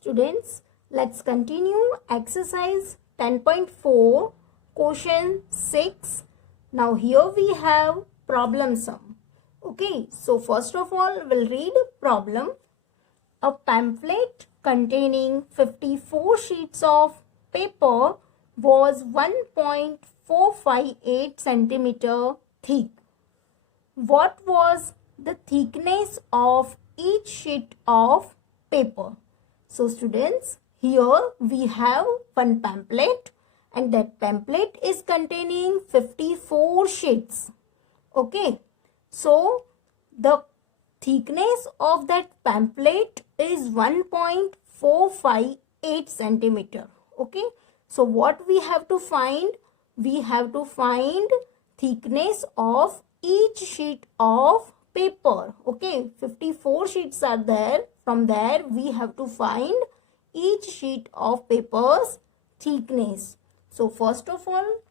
Students, let's continue exercise 10.4 question 6. Now here we have problem sum. Okay, so first of all we'll read problem. A pamphlet containing 54 sheets of paper was 1.458 centimeter thick. What was the thickness of each sheet of paper? So students, here we have one pamphlet and that pamphlet is containing 54 sheets. Okay, so the thickness of that pamphlet is 1.458 centimeter. Okay, so what we have to find? We have to find thickness of each sheet of paper. Okay, 54 sheets are there. From there we have to find each sheet of paper's thickness. So first of all,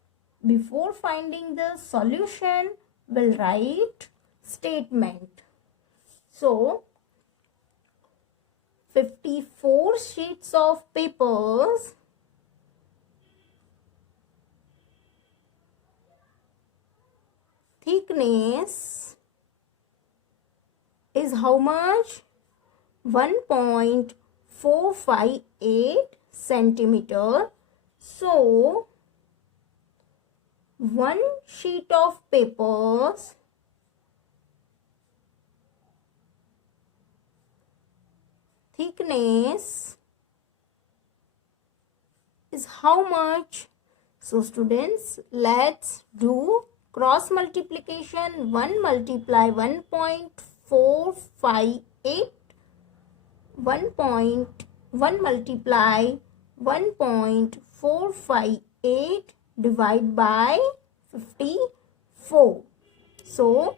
before finding the solution, we'll write statement. So 54 sheets of papers thickness is how much? 1.458 centimeter. So, one sheet of papers thickness is how much? So, students, let's do cross multiplication. 1 multiply 1.458. 1 multiply 1.458 divide by 54. So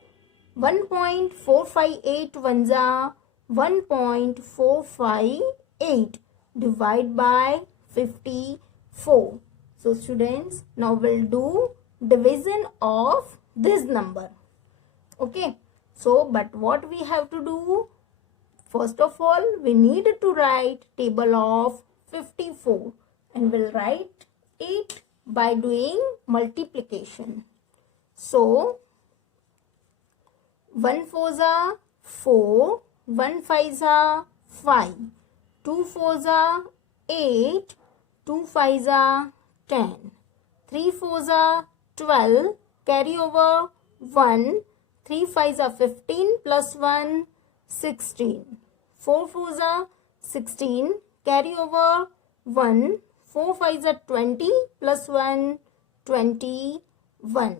1.458 ones are 1.458 divide by 54. So students, now we'll do division of this number. Okay, so but what we have to do? First of all, we need to write table of 54 and we'll write it by doing multiplication. So, 1 4s are 4, 1 5s are 5, 2 4s are 8, 2 5s are 10, 3 4s are 12, carry over 1, 3 5s are 15 plus 1, 16. 4 4s are 16, carry over 1, 4 5s are 20 plus 1, 21.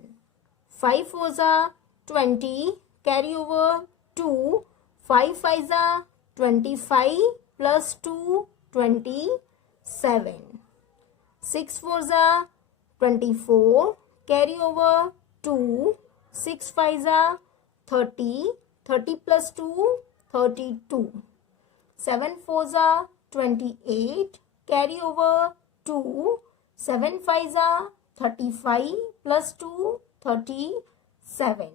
5 4s are 20, carry over 2, 5 5s are 25 plus 2, 27. 6 4s are 24, carry over 2, 6 5s are 30, 30 plus 2, 32. 7 4s are 28, carry over 2, 7 5s are 35 plus 2, 37.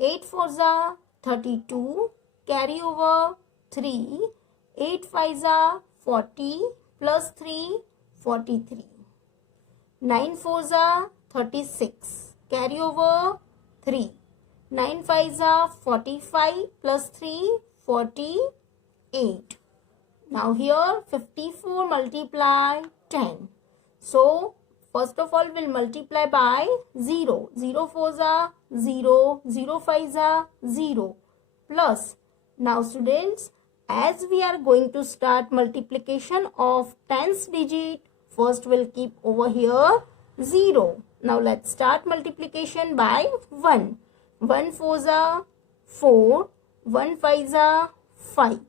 8 4s are 32, carry over 3, 8 5s are 40 plus 3, 43. 9 4s are 36, carry over 3. 9 5s are 45 plus 3, 48. Now here 54 multiply 10. So first of all we'll multiply by 0. 0 4s are 0, 0 5s are 0 plus. Now students, as we are going to start multiplication of tens digit, first we'll keep over here 0. Now let's start multiplication by 1. 1 4s are 4, 1 5s are 5.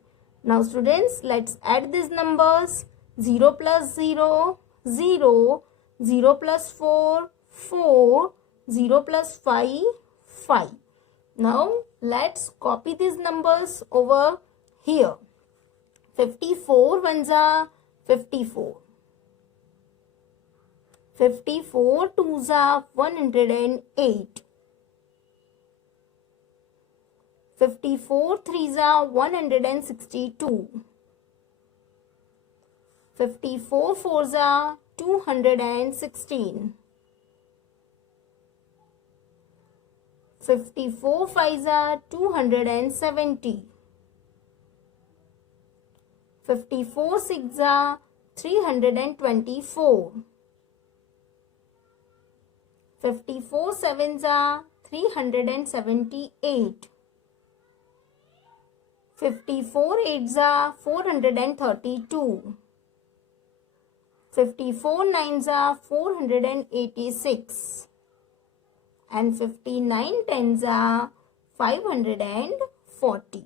Now students, let's add these numbers. 0 plus 0, 0, 0 plus 4, 4, 0 plus 5, 5. Now let's copy these numbers over here. 54 ones are 54. 54 twos are 108. 54 threes are 162. 54 fours are 216. 54 fives are 270. 54 sixes are 324. 54 sevens are 378. 54 eights are 432. 54 nines are 486. And 59 tens are 540.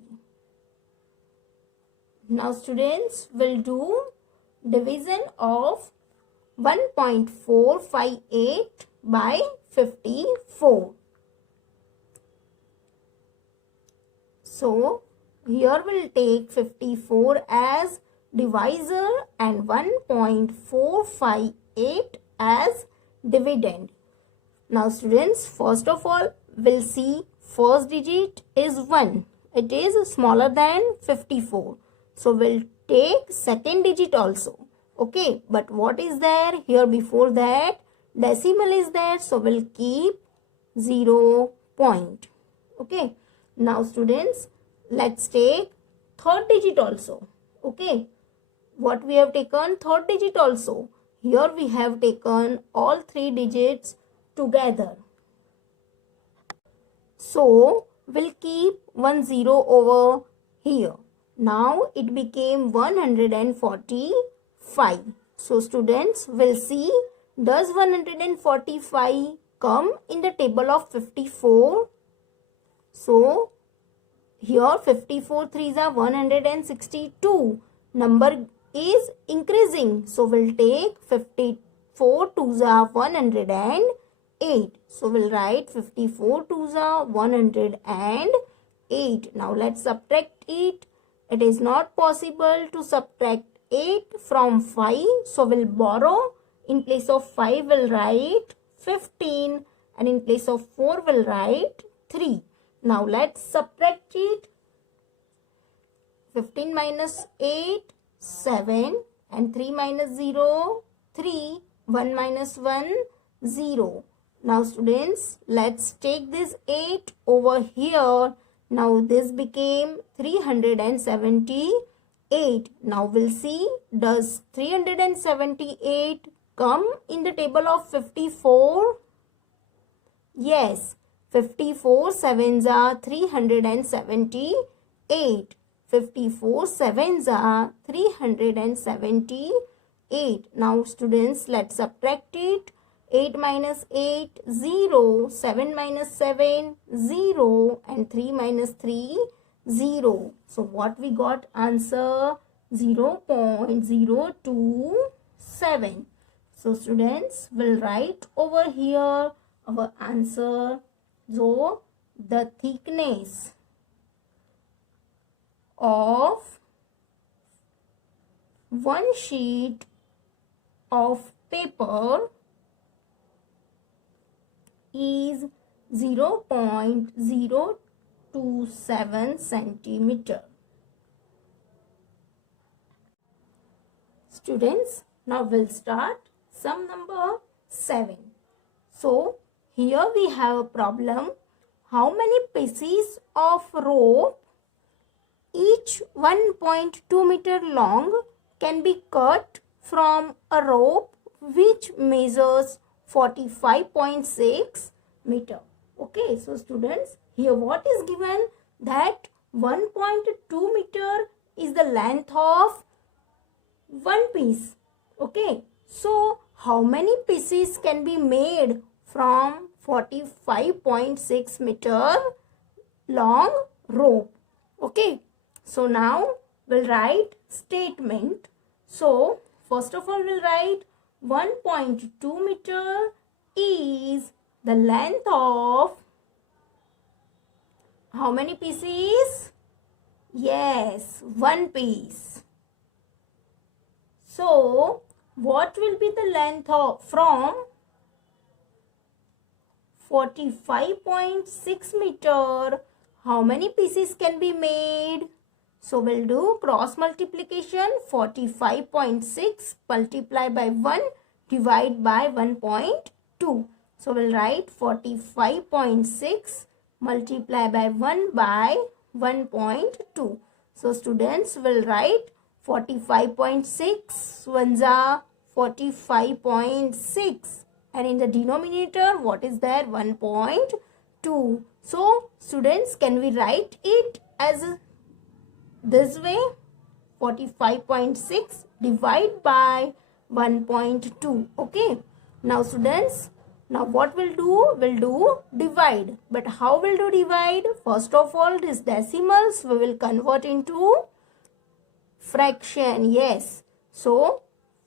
Now students will do division of 1.458 by 54. So here we'll take 54 as divisor and 1.458 as dividend. Now students, first of all we'll see first digit is 1. It is smaller than 54. So we'll take second digit also. Okay, but what is there here before that? Decimal is there, so we'll keep 0 point. Okay, now students, let's take third digit also. Okay, what we have taken? Third digit also. Here we have taken all three digits together. So we'll keep 1 0 over here. Now it became 145. So students will see, does 145 come in the table of 54? So here 54 threes are 162. Number is increasing. So we'll take 54 twos are 108. So we'll write 54 twos are 108. Now let's subtract it. It is not possible to subtract 8 from 5. So we'll borrow. In place of 5 we'll write 15 and in place of 4 we'll write 3. Now let's subtract it. 15 minus 8, 7 and 3 minus 0, 3. 1 minus 1, 0. Now students, let's take this 8 over here. Now this became 378. Now we'll see, does 378 come in the table of 54? Yes, 54 sevens are 378. 54 sevens are 378. Now students, let's subtract it. 8 minus 8, 0. 7 minus 7, 0. And 3 minus 3, 0. So what we got? Answer 0.027. So students will write over here our answer. So the thickness of one sheet of paper is 0.027 centimeter. Students, now we'll start sum number 7. So here we have a problem. How many pieces of rope, each 1.2 meter long, can be cut from a rope which measures 45.6 meter? Okay, so students, here what is given? That 1.2 meter is the length of one piece. Okay, so how many pieces can be made from 45.6 meter long rope? Okay, so now we'll write statement. So first of all we'll write 1.2 meter is the length of how many pieces? Yes, one piece. So what will be the length of from 45.6 meter? How many pieces can be made? So we'll do cross multiplication. 45.6 multiply by 1 divide by 1.2. So we'll write 45.6 multiply by 1 by 1.2. So students will write 45.6 ones are 45.6, and in the denominator what is there? 1.2. So students, can we write it as this way? 45.6 divide by 1.2. Okay. Now students, now what we'll do? We'll do divide. But how we'll do divide? First of all, this decimals we will convert into fraction. Yes. So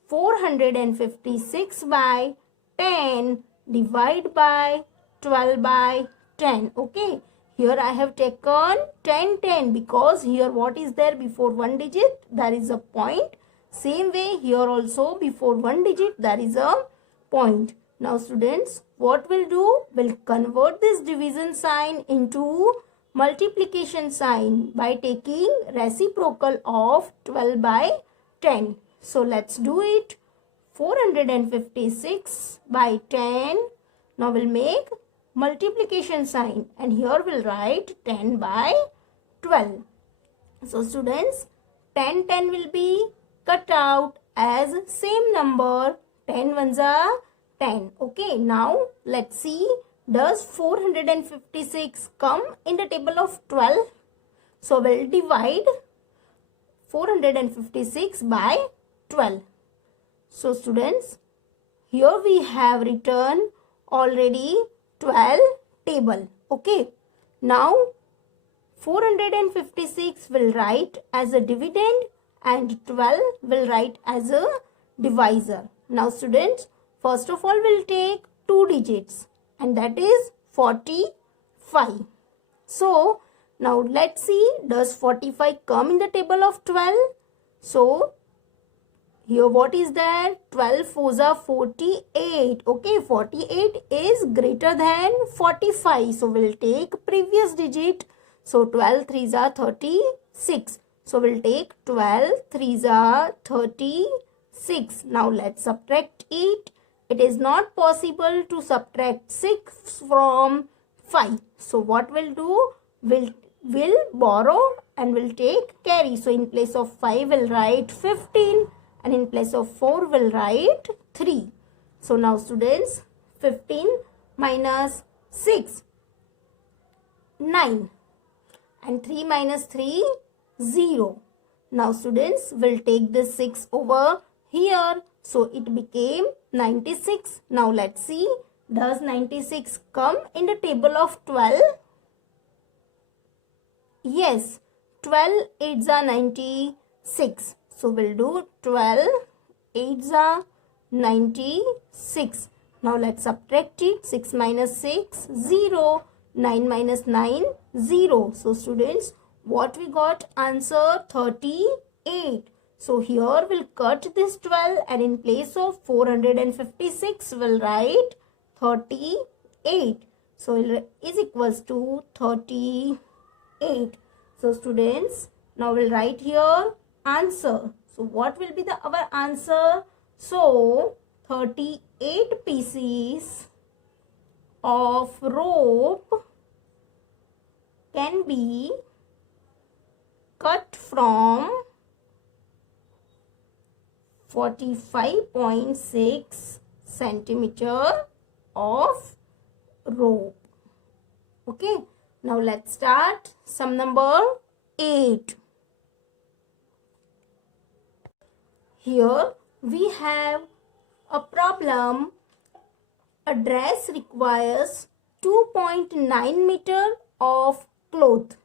456 by 10 divide by 12 by 10. Okay. Here I have taken 10 because here what is there before one digit? There is a point. Same way here also before one digit there is a point. Now students, what we'll do? We'll convert this division sign into multiplication sign by taking reciprocal of 12 by 10. So let's do it. 456 by 10. Now we'll make multiplication sign, and here we'll write 10 by 12. So students, 10 will be cut out as same number. 10 ones are 10. Okay, now let's see, does 456 come in the table of 12? So we'll divide 456 by 12. So students, here we have written already 12 table. Okay. Now 456 will write as a dividend and 12 will write as a divisor. Now students, first of all we'll take two digits, and that is 45. So now let's see, does 45 come in the table of 12? So here what is there? 12 fours are 48. Okay, 48 is greater than 45. So we'll take previous digit. So 12 threes are 36. So we'll take 12 threes are 36. Now let's subtract it. It is not possible to subtract 6 from 5. So what we'll do? We'll borrow and we'll take carry. So in place of 5 we'll write 15. And in place of 4 we'll write 3. So now students, 15 minus 6, 9. And 3 minus 3, 0. Now students, we'll take this 6 over here. So it became 96. Now let's see, does 96 come in the table of 12? Yes, 12 8s are 96. So we'll do 12 8s are 96. Now let's subtract it. 6 minus 6, 0. 9 minus 9, 0. So students, what we got? Answer 38. So here we'll cut this 12 and in place of 456 we'll write 38. So it is equals to 38. So students, now we'll write here answer. So what will be our answer? So 38 pieces of rope can be cut from 45.6 centimeter of rope. Okay. Now let's start sum number 8. Here we have a problem. A dress requires 2.9 meter of cloth.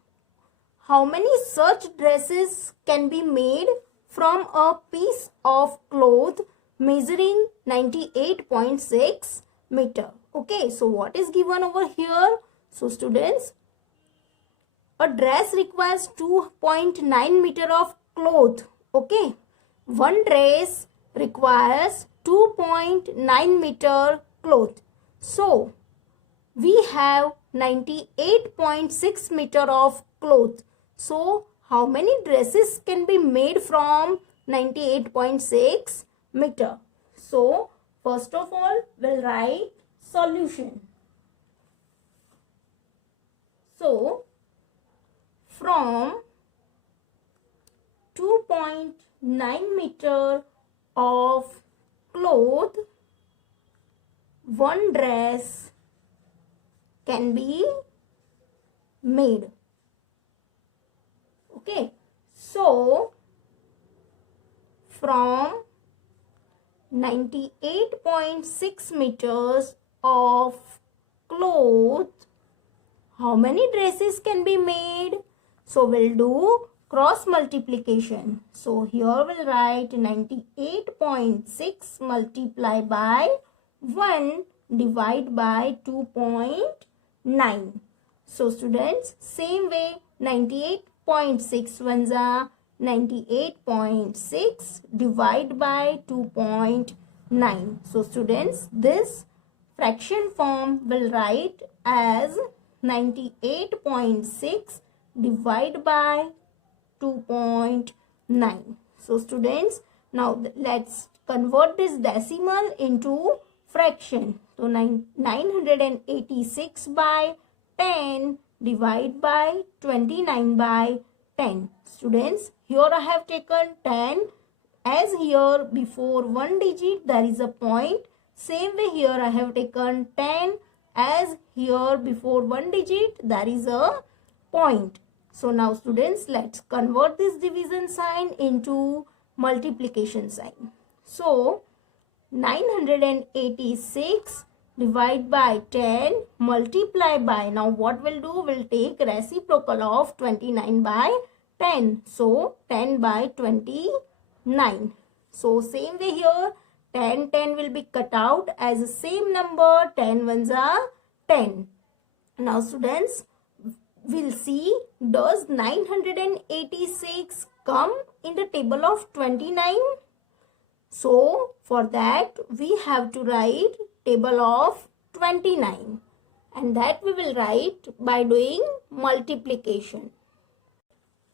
How many such dresses can be made from a piece of cloth measuring 98.6 meter? Okay, so what is given over here? So students, a dress requires 2.9 meter of cloth. Okay, one dress requires 2.9 meter cloth. So we have 98.6 meter of cloth. So how many dresses can be made from 98.6 meter? So, first of all, we'll write solution. So, from 2.9 meter of cloth, one dress can be made. Okay, so from 98.6 meters of cloth, how many dresses can be made? So we'll do cross multiplication. So here we'll write 98.6 multiply by 1 divide by 2.9. So students, same way 98.6 ones are 98.6 divide by 2.9. So students, this fraction form will write as 98.6 divide by 2.9. So students, now let's convert this decimal into fraction. So 986 by 10 divide by 29 by 10. Students, here I have taken 10, as here before one digit there is a point. Same way here I have taken 10, as here before one digit there is a point. So now students, let's convert this division sign into multiplication sign. So 986 divide by 10 multiply by, now what we'll do, we'll take reciprocal of 29 by 10. So 10 by 29. So same way here 10 will be cut out as the same number, 10 ones are 10. Now students, we'll see, does 986 come in the table of 29? So for that we have to write table of 29, and that we will write by doing multiplication.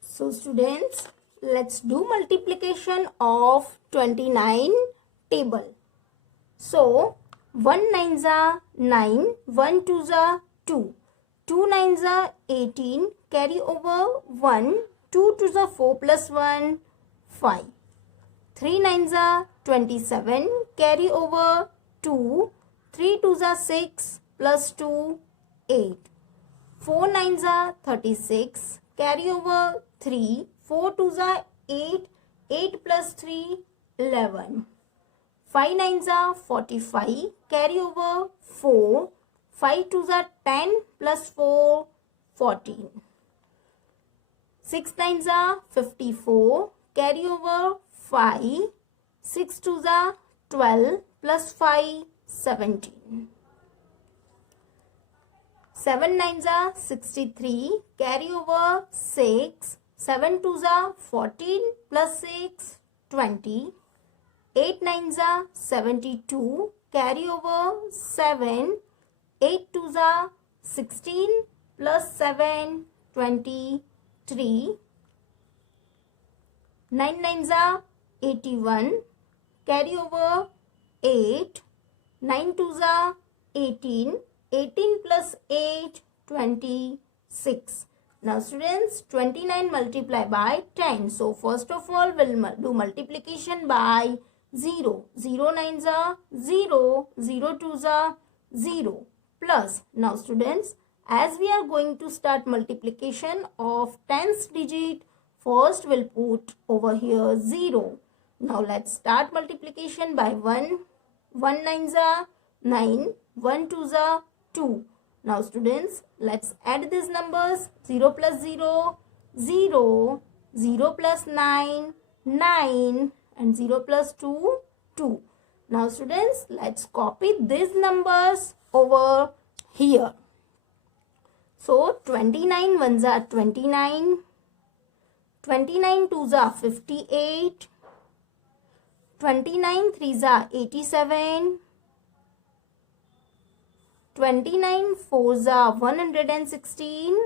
So students, let's do multiplication of 29 table. So 1 9s are 9, 1 2s are 2, 2 9s are 18, carry over 1, 2 2s are 4 plus 1, 5. 3 9s are 27, carry over 2, 3 2s are 6 plus 2, 8. 4 9s are 36, carry over 3, 4 2s are 8, 8 plus 3, 11. 5 9s are 45, carry over 4, 5 2s are 10 plus 4, 14. 6 9s are 54, carry over 5, 6 2s are 12 plus 5, 17. 7 9s are 63, carry over 6, 7 2s are 14 plus 6, 20. 8 9s are 72, carry over 7, 8 2s are 16 plus 7, 23. 9 9s are 81, carry over 8, 9 2s are 18, 18 plus 8, 26. Now students, 29 multiply by 10. So first of all, we'll do multiplication by 0. 0 9s are 0, 0 2s are 0 plus. Now students, as we are going to start multiplication of tens digit, first we'll put over here 0. Now let's start multiplication by 1. 1 9s are 9, 1 2s are 2. Now students, let's add these numbers. 0 plus 0, 0, 0 plus 9, 9, and 0 plus 2, 2. Now students, let's copy these numbers over here. So 29 ones are 29, 29 twos are 58, 29 threes are 87, 29 fours are 116,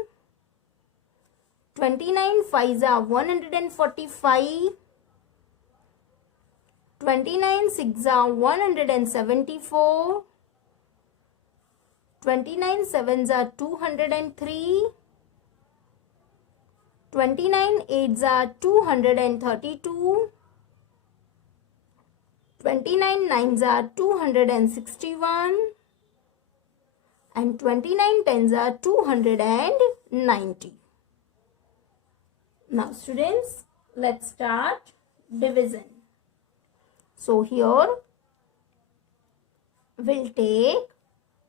29 5s are 145. 29 6s are 174. 29 7s are 203. 29 8s are 232. 29 9s are 261. And 29 10s are 290. Now students, let's start division. So here we'll take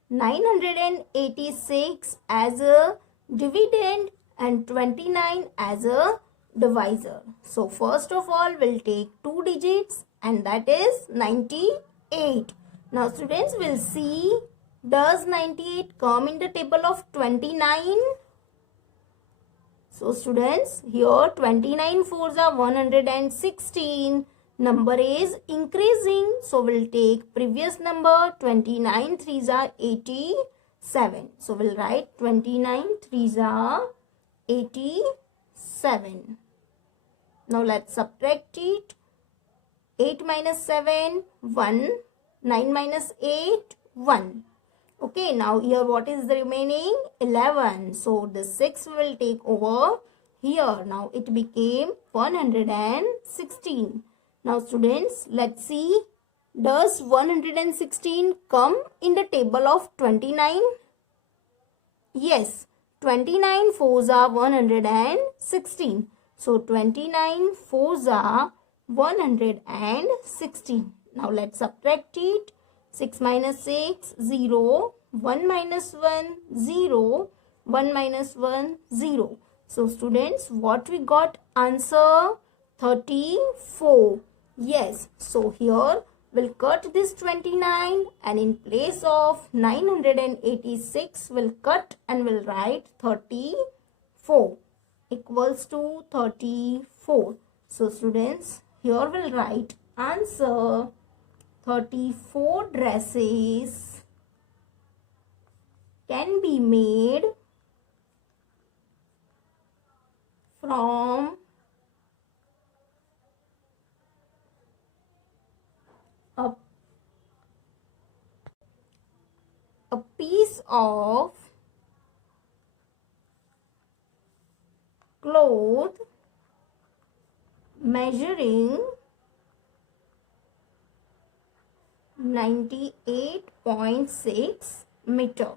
986 as a dividend and 29 as a divisor. So first of all, we'll take two digits and that is 98. Now students, we'll see, does 98 come in the table of 29? So students, here 29 4s are 116. Number is increasing. So we'll take previous number. 29 3s are 87. So we'll write 29 3s are 87. Now let's subtract it. 8 minus 7, 1. 9 minus 8, 1. Okay, now here what is the remaining? 11. So the 6 will take over here. Now it became 116. Now students, let's see. Does 116 come in the table of 29? Yes. 29 4s are 116. So 29 4s are 116. Now let's subtract it. 6 minus 6, 0. 1 minus 1, 0. 1 minus 1, 0. So students, what we got? Answer 34. Yes. So here we'll cut this 29 and in place of 986 we'll cut and we'll write 34 equals to 34. So students, here we'll write answer 34 dresses can be made from a piece of cloth measuring 98.6 meter.